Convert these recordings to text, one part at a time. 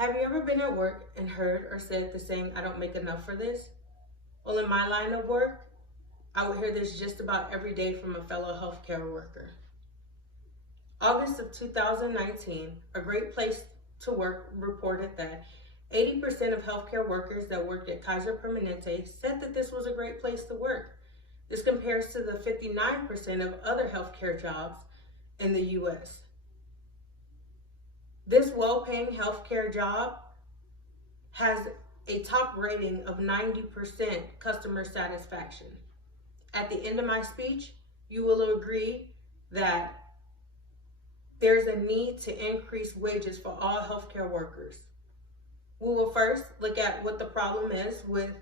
Have you ever been at work and heard or said the saying, "I don't make enough for this"? Well, in my line of work, I would hear this just about every day from a fellow healthcare worker. August of 2019, a Great Place to Work reported that 80% of healthcare workers that worked at Kaiser Permanente said that this was a great place to work. This compares to the 59% of other healthcare jobs in the US. This well-paying healthcare job has a top rating of 90% customer satisfaction. At the end of my speech, you will agree that there's a need to increase wages for all healthcare workers. We will first look at what the problem is with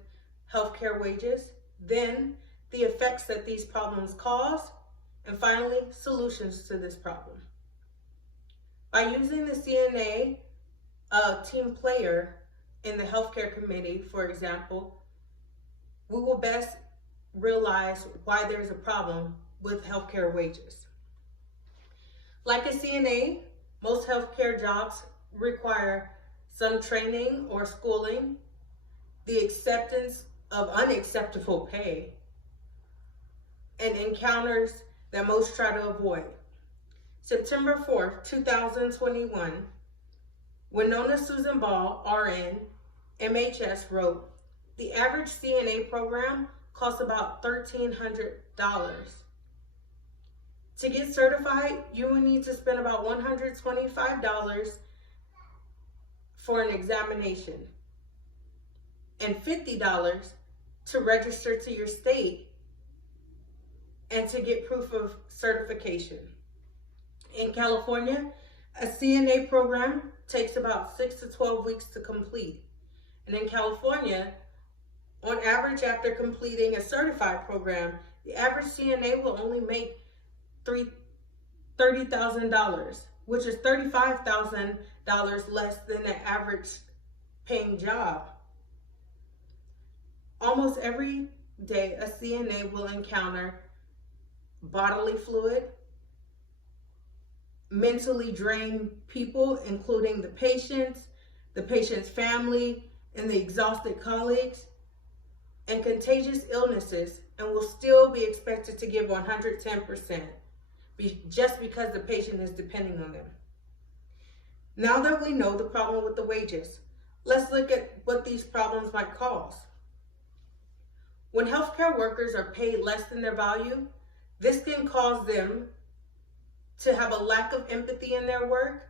healthcare wages, then the effects that these problems cause, and finally, solutions to this problem. By using the CNA team player in the healthcare committee, for example, we will best realize why there's a problem with healthcare wages. Like a CNA, most healthcare jobs require some training or schooling, the acceptance of unacceptable pay, and encounters that most try to avoid. September 4th, 2021, Winona Susan Ball, RN, MHS wrote, "The average CNA program costs about $1,300. To get certified, you will need to spend about $125 for an examination and $50 to register to your state and to get proof of certification. In California, a CNA program takes about 6 to 12 weeks to complete. And in California, on average, after completing a certified program, the average CNA will only make $30,000, which is $35,000 less than the average paying job. Almost every day, a CNA will encounter bodily fluid, mentally drained people, including the patient's family, and the exhausted colleagues, and contagious illnesses, and will still be expected to give 110%. Just because the patient is depending on them. Now that we know the problem with the wages, let's look at what these problems might cause. When healthcare workers are paid less than their value, this can cause them to have a lack of empathy in their work,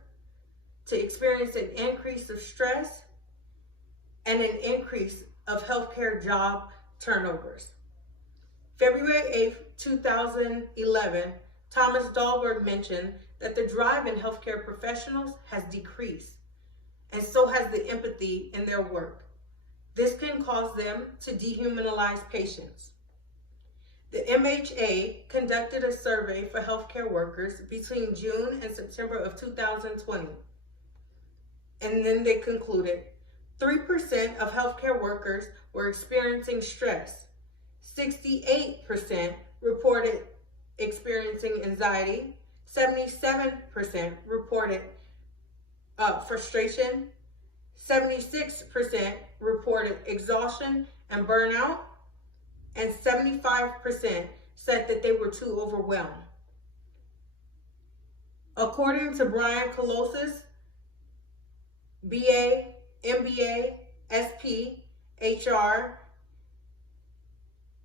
to experience an increase of stress, and an increase of healthcare job turnovers. February 8th, 2011, Thomas Dahlberg mentioned that the drive in healthcare professionals has decreased, and so has the empathy in their work. This can cause them to dehumanize patients. The MHA conducted a survey for healthcare workers between June and September of 2020, and then they concluded 3% of healthcare workers were experiencing stress, 68% reported experiencing anxiety, 77% reported frustration, 76% reported exhaustion and burnout, and 75% said that they were too overwhelmed. According to Brian Colosis, BA, MBA, SP, HR,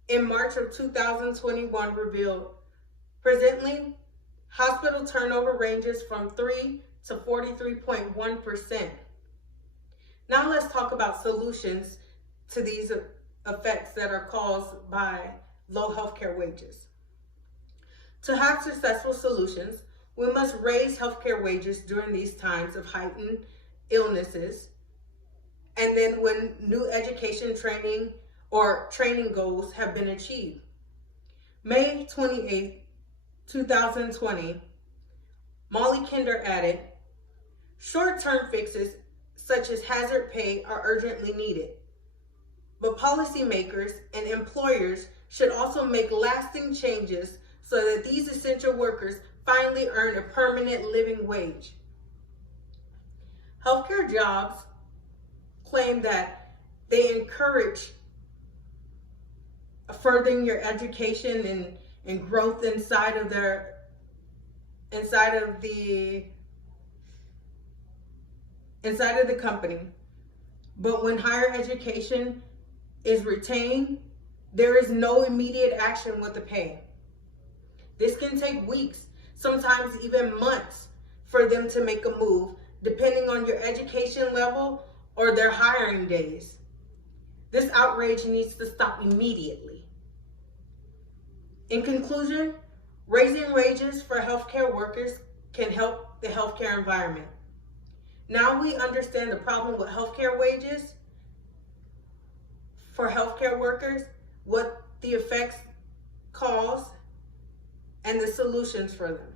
in March of 2021 revealed, presently, hospital turnover ranges from 3 to 43.1%. Now let's talk about solutions to these effects that are caused by low healthcare wages. To have successful solutions, we must raise healthcare wages during these times of heightened illnesses, and then when new education training or training goals have been achieved. May 28, 2020, Molly Kinder added, "Short-term fixes such as hazard pay are urgently needed, but policymakers and employers should also make lasting changes so that these essential workers finally earn a permanent living wage." Healthcare jobs claim that they encourage furthering your education and growth inside of the company. But when higher education is retained, there is no immediate action with the pay. This can take weeks, sometimes even months, for them to make a move, depending on your education level or their hiring days. This outrage needs to stop immediately. In conclusion, raising wages for healthcare workers can help the healthcare environment. Now we understand the problem with healthcare wages for healthcare workers, what the effects cause, and the solutions for them.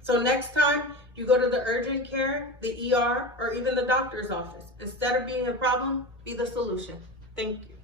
So next time you go to the urgent care, the ER, or even the doctor's office, instead of being a problem, be the solution. Thank you.